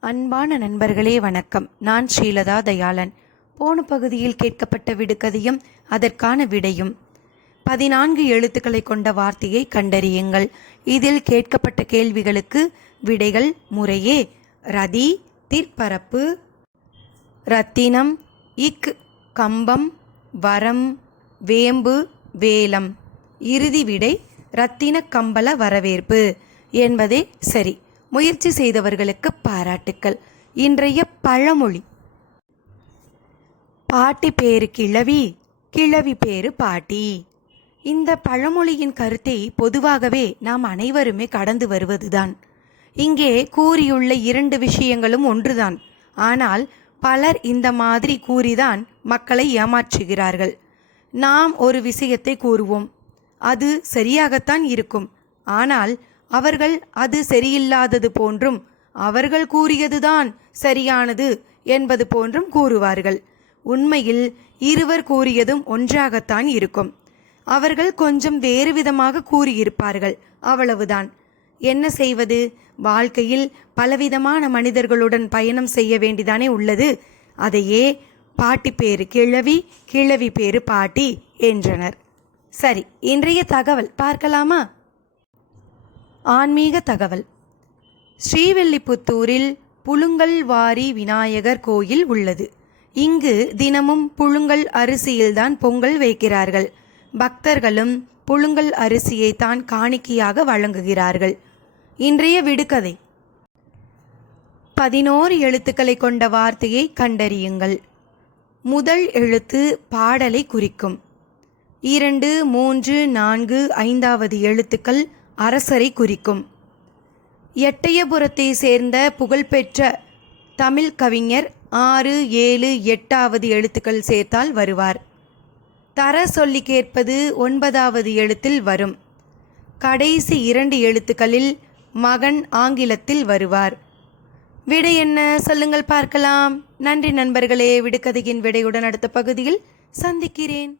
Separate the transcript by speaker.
Speaker 1: அன்பான நண்பர்களே வணக்கம். நான் ஸ்ரீலதா தயாளன். போன பகுதியில் கேட்கப்பட்ட விடுகதையும் அதற்கான விடையும். பதினான்கு எழுத்துக்களை கொண்ட வார்த்தையை கண்டறியுங்கள். இதில் கேட்கப்பட்ட கேள்விகளுக்கு விடைகள் முறையே. ரதி திற்பரப்பு ரத்தினம் இக் கம்பம் வரம் வேம்பு வேலம். இறுதி விடை ரத்தின கம்பள வரவேற்பு. என்பதே சரி. முயற்சி செய்தவர்களுக்கு பாராட்டுக்கள். இன்றைய பழமொழி. பாட்டி பேரு கிழவி கிழவி பேரு பாட்டி. இந்த பழமொழியின் கருத்தை பொதுவாகவே நாம் அனைவருமே கடந்து வருவதுதான். இங்கே கூறியுள்ள இரண்டு விஷயங்களும் ஒன்றுதான். ஆனால் பலர் இந்த மாதிரி கூறிதான் மக்களை ஏமாற்றுகிறார்கள். நாம் ஒரு விஷயத்தை கூறுவோம். அது சரியாகத்தான் இருக்கும். ஆனால் அவர்கள் அது சரியில்லாதது போன்றும் அவர்கள் கூறியதுதான் சரியானது என்பது போன்றும் கூறுவார்கள். உண்மையில் இருவர் கூறியதும் ஒன்றாகத்தான் இருக்கும். அவர்கள் கொஞ்சம் வேறு விதமாக கூறியிருப்பார்கள் அவ்வளவுதான். என்ன செய்வது? வாழ்க்கையில் பலவிதமான மனிதர்களுடன் பயணம் செய்ய வேண்டிதானே உள்ளது. அதையே பாட்டி பேரு கிழவி கிழவி பேரு பாட்டி என்றனர். சரி இன்றைய தகவல் பார்க்கலாமா? ஆன்மீக தகவல். ஸ்ரீவில்லிபுத்தூரில் புழுங்கல்வாரி விநாயகர் கோயில் உள்ளது. இங்கு தினமும் புழுங்கல் அரிசியில்தான் பொங்கல் வைக்கிறார்கள். பக்தர்களும் புழுங்கல் அரிசியை தான் காணிக்கையாக வழங்குகிறார்கள். இன்றைய விடுகதை. பதினோரு எழுத்துக்களை கொண்ட வார்த்தையை கண்டறியுங்கள். முதல் எழுத்து பாடலை குறிக்கும். இரண்டு மூன்று நான்கு ஐந்தாவது எழுத்துக்கள் அரசரை குறிக்கும். எட்டயபுரத்தை சேர்ந்த புகழ்பெற்ற தமிழ் கவிஞர் ஆறு ஏழு எட்டாவது எழுத்துக்கள் சேர்த்தால் வருவார். தர சொல்லி கேட்பது ஒன்பதாவது எழுத்தில் வரும். கடைசி இரண்டு எழுத்துக்களில் மகன் ஆங்கிலத்தில் வருவார். விடை என்ன சொல்லுங்கள் பார்க்கலாம். நன்றி நண்பர்களே விடுகதையின் விடையுடன் அடுத்த பகுதியில் சந்திக்கிறேன்.